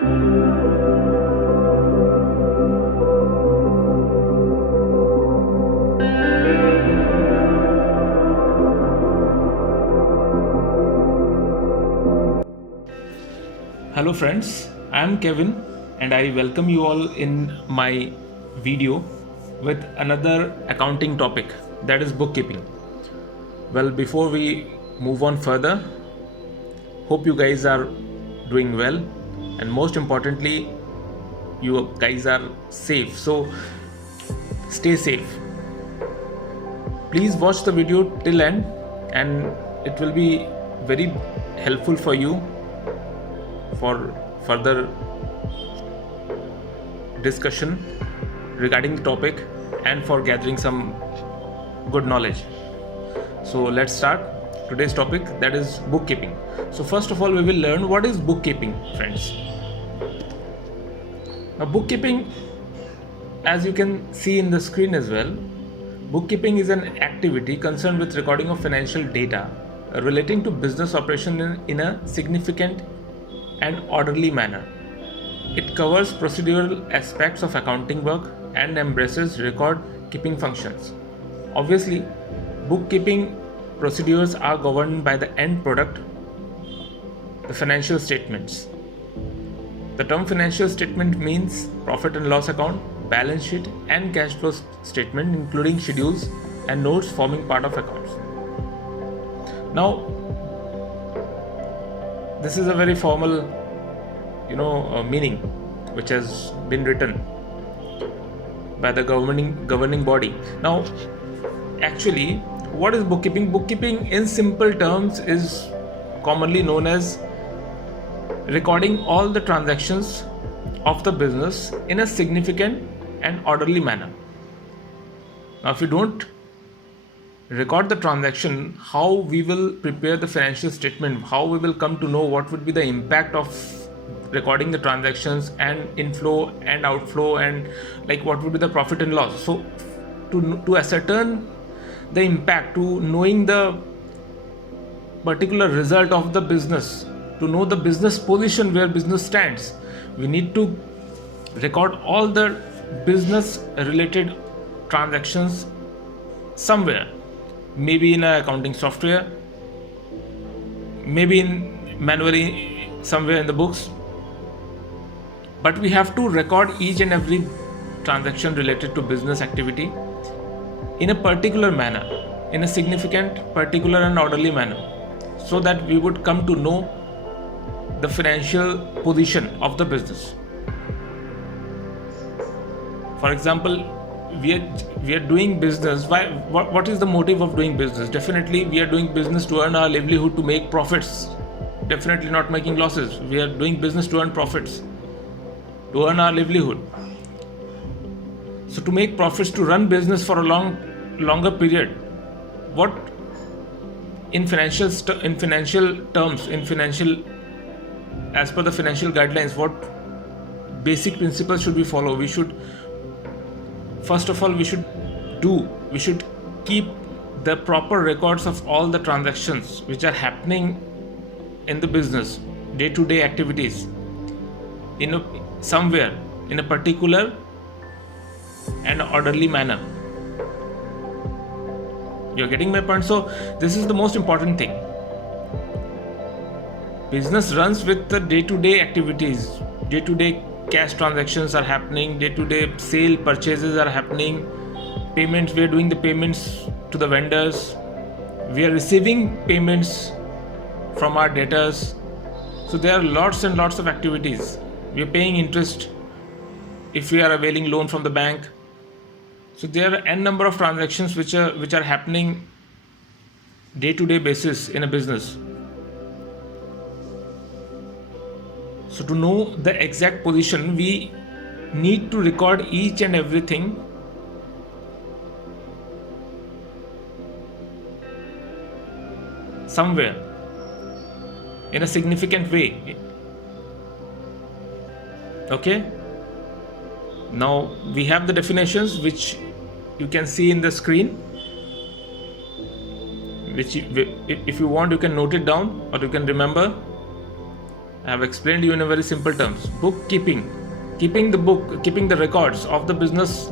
Hello friends, I am Kevin and I welcome you all in my video with another accounting topic, that is bookkeeping. Well, before we move on further, hope you guys are doing well and most importantly you guys are safe. So stay safe. Please watch the video till end and it will be very helpful for you for further discussion regarding the topic and for gathering some good knowledge. So let's start today's topic, that is bookkeeping. So first of all we will learn what is bookkeeping, friends. Now bookkeeping, as you can see in the screen as well, bookkeeping is an activity concerned with recording of financial data relating to business operation in a significant and orderly manner. It covers procedural aspects of accounting work and embraces record keeping functions. Obviously, bookkeeping procedures are governed by the end product, the financial statements. The term financial statement means profit and loss account, balance sheet and cash flow statement including schedules and notes forming part of accounts. Now, this is a very formal meaning which has been written by the governing body. Now actually, what is bookkeeping? Bookkeeping in simple terms is commonly known as recording all the transactions of the business in a significant and orderly manner. Now if you don't record the transaction, how we will prepare the financial statement, how we will come to know what would be the impact of recording the transactions and inflow and outflow and like what would be the profit and loss. So to ascertain the impact, to knowing the particular result of the business, to know the business position where business stands, we need to record all the business related transactions somewhere, maybe in an accounting software, maybe in manually somewhere in the books, but we have to record each and every transaction related to business activity in a particular manner, in a significant, particular and orderly manner, so that we would come to know the financial position of the business. For example, we are doing business. What is the motive of doing business? Definitely we are doing business to earn our livelihood, to make profits, definitely not making losses. We are doing business to earn profits, to earn our livelihood. So to make profits, to run business for a longer period, what in financial terms, as per the financial guidelines, what basic principles should we follow? We should first of all we should keep the proper records of all the transactions which are happening in the business, day-to-day activities, somewhere in a particular and orderly manner. You're getting my point? So this is the most important thing. Business runs with the day-to-day activities. Day-to-day cash transactions are happening, day-to-day sale purchases are happening, payments, we are doing the payments to the vendors, we are receiving payments from our debtors. So there are lots and lots of activities. We are paying interest if we are availing loan from the bank. So there are n number of transactions which are happening day-to-day basis in a business. So to know the exact position, we need to record each and everything somewhere in a significant way. Okay, now we have the definitions which you can see in the screen, which if you want you can note it down or you can remember. I have explained you in a very simple terms. Bookkeeping, keeping the records of the business,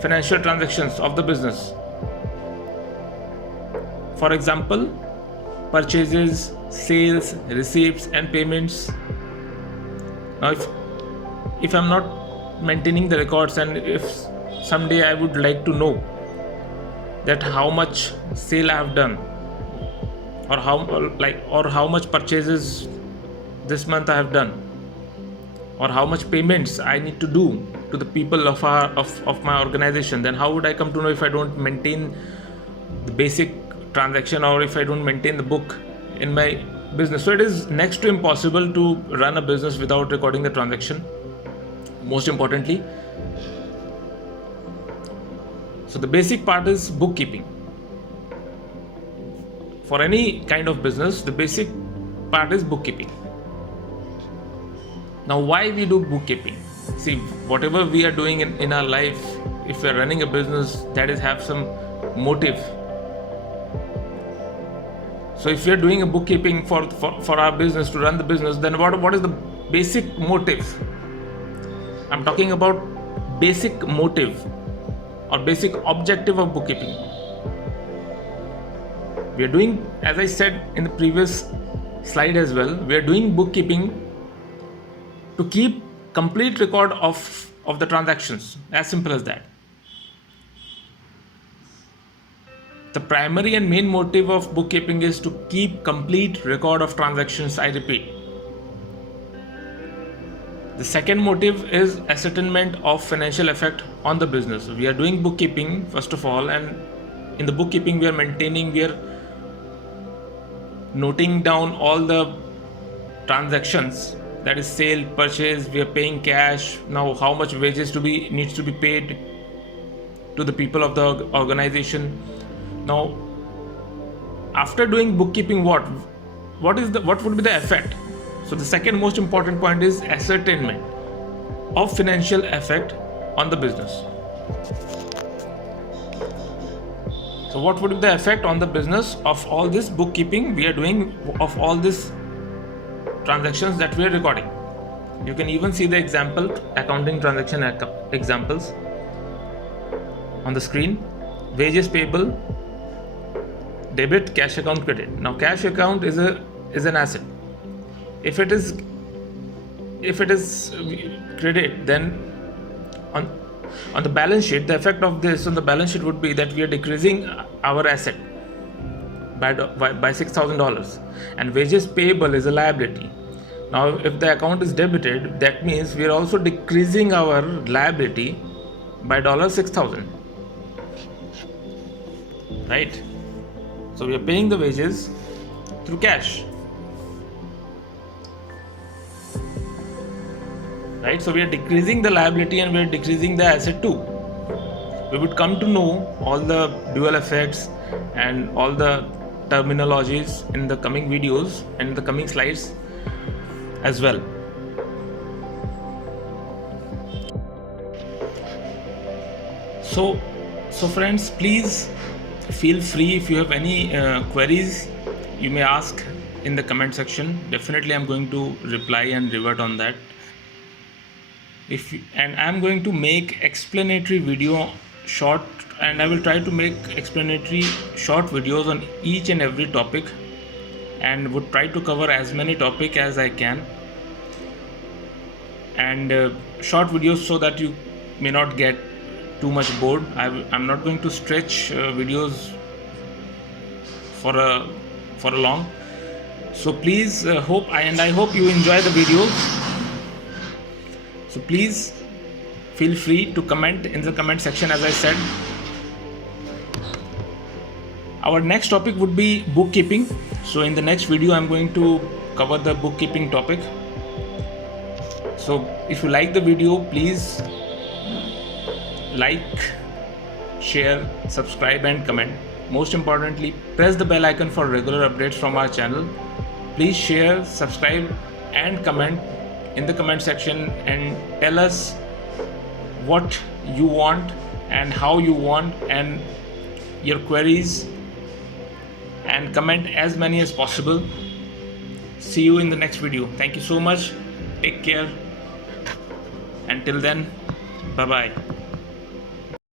financial transactions of the business. For example, purchases, sales, receipts, and payments. Now, if I'm not maintaining the records, and if someday I would like to know that how much sale I have done, or how much purchases this month I have done, or how much payments I need to do to the people of my organization, then how would I come to know if I don't maintain the basic transaction, or if I don't maintain the book in my business? So it is next to impossible to run a business without recording the transaction, most importantly. So the basic part is bookkeeping. For any kind of business, the basic part is bookkeeping. Now, why we do bookkeeping? See, whatever we are doing in our life, if we are running a business, that is have some motive. So if we are doing a bookkeeping for our business, to run the business, then what is the basic motive? I'm talking about basic motive or basic objective of bookkeeping. We are doing, as I said in the previous slide as well, we are doing bookkeeping to keep complete record of the transactions. As simple as that. The primary and main motive of bookkeeping is to keep complete record of transactions, I repeat. The second motive is ascertainment of financial effect on the business. We are doing bookkeeping first of all, and in the bookkeeping we are noting down all the transactions, that is sale, purchase, we are paying cash. Now how much wages needs to be paid to the people of the organization. Now after doing bookkeeping, what would be the effect? So the second most important point is ascertainment of financial effect on the business. So what would be the effect on the business of all this bookkeeping we are doing, of all these transactions that we are recording? You can even see the example, accounting transaction examples on the screen. Wages payable, debit, cash account, credit. Now cash account is an asset. If it is credit, then on the balance sheet, the effect of this on the balance sheet would be that we are decreasing our asset by $6,000, and wages payable is a liability. Now if the account is debited, that means we are also decreasing our liability by $6,000, right? So we are paying the wages through cash, right? So we are decreasing the liability and we are decreasing the asset too. We would come to know all the dual effects and all the terminologies in the coming videos and in the coming slides as well. So friends, please feel free, if you have any queries, you may ask in the comment section. Definitely I'm going to reply and revert on that. And I'm going to make explanatory video short, and I will try to make explanatory short videos on each and every topic, and would try to cover as many topics as I can, and short videos so that you may not get too much bored. I'm not going to stretch videos for a long. So please I hope you enjoy the videos. So please feel free to comment in the comment section. As I said, our next topic would be bookkeeping. So in the next video I'm going to cover the bookkeeping topic. So if you like the video, please like, share, subscribe and comment. Most importantly, press the bell icon for regular updates from our channel. Please share, subscribe and comment in the comment section, and tell us what you want and how you want, and your queries, and comment as many as possible. See you in the next video. Thank you so much. Take care. Until then, bye bye.